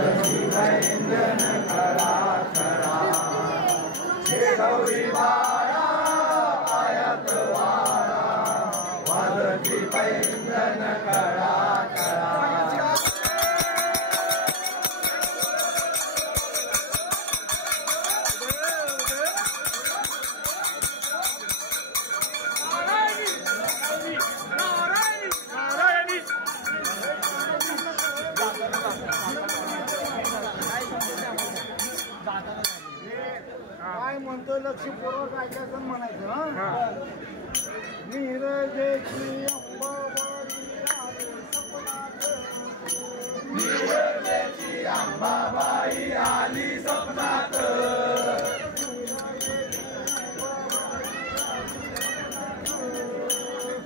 पैंजन खरा खरा हे गौरी बाळा पायात वाळा वाजती पैंजन खरा खरा काय म्हणतो लक्षपूर्वक ऐकायचं म्हणायचं हा नीरजेची अंबाबाई आली स्वप्नात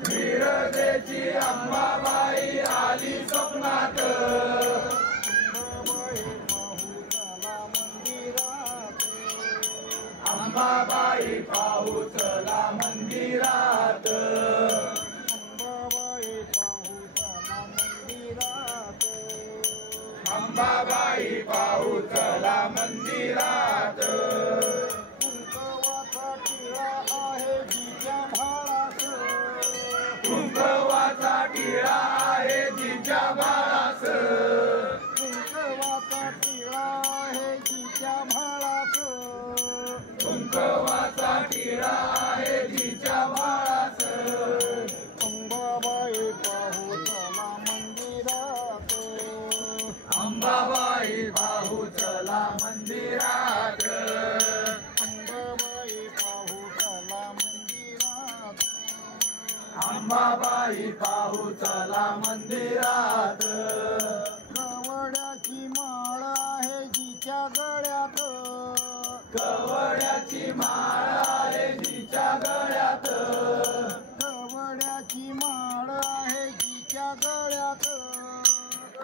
नीरजेची अंबाबाई आली स्वप्नात अंबाबाई पाहू चला मंदिरात अंबाबाई पाहू चला मंदिरात कुंकवाचा टिळा आहे जिच्या भाळास कुंकवाचा टिळा आहे जिच्या भाळास कुंकवाचा टिळा आहे जिच्या भाळास कुंकवाचा टिळा आहे जिच्या भाळास अंबाबाई पाहू चला मंदिरात अंबाबाई पाहू चला मंदिरात अंबाबाई पाहू चला मंदिरात अंबाबाई पाहू चला मंदिरात कवड्याची माळ आहे जिच्या गळ्यात कवड्याची माळ आहे जिच्या गळ्यात कवड्याची माळ आहे जिच्या गळ्यात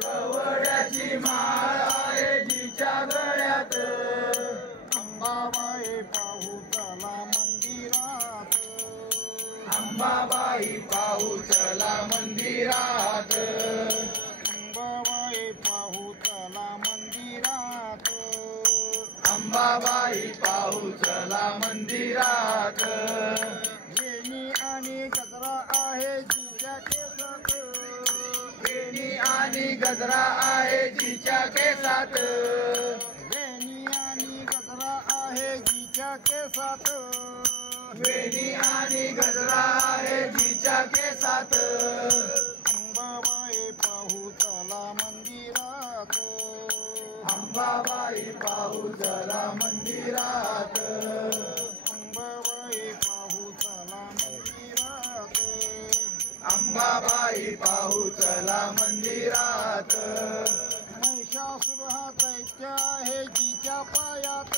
कवड्याची माळ आहे जिच्या गळ्यात अंबाबाई पाहू चला मंदिरात अंबाबाई पाहू चला मंदिरात अंबाबाई पाहू चला मंदिरात अंबाबाई पाहू चला मंदिरात वेणी आणि गजरा आहे जिच्या केसात वेणी आणि गजरा आहे जिच्या केसात वेणी आणि गजरा आहे जिच्या केसात वेणी आणि गजरा आहे जिच्या केसात अंबाबाई पाहू चला मंदिरात अंबाबाई पाहू चला मंदिरात अंबाबाई पाहू चला मंदिरात अंबाबाई पाहू चला मंदिरात महिषासुर हा दैत्य आहे जिच्या पायात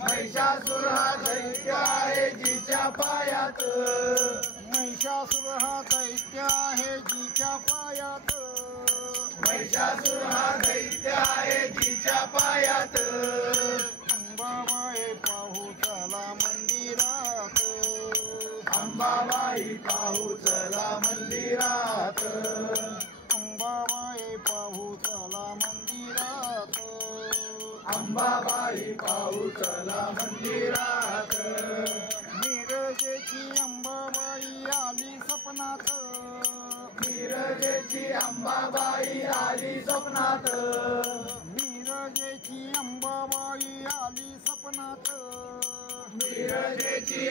महिषासुर हा दैत्य आहे जिच्या पायात महिषासुर हा दैत्य आहे जिच्या पायात महिषासुर हा दैत्य आहे जिच्या पायात अंबाबाई पाहू चला मंदिरात अंबाबाई पाहू चला मंदिरात अंबाबाई पाहू चला मंदिरात अंबाबाई पाहू चला मंदिरात नीरजेची अंबाबाई आली स्वप्नात नीरजेची अंबाबाई आली स्वप्नात नीरजेची अंबाबाई आली स्वप्नात नीरजेची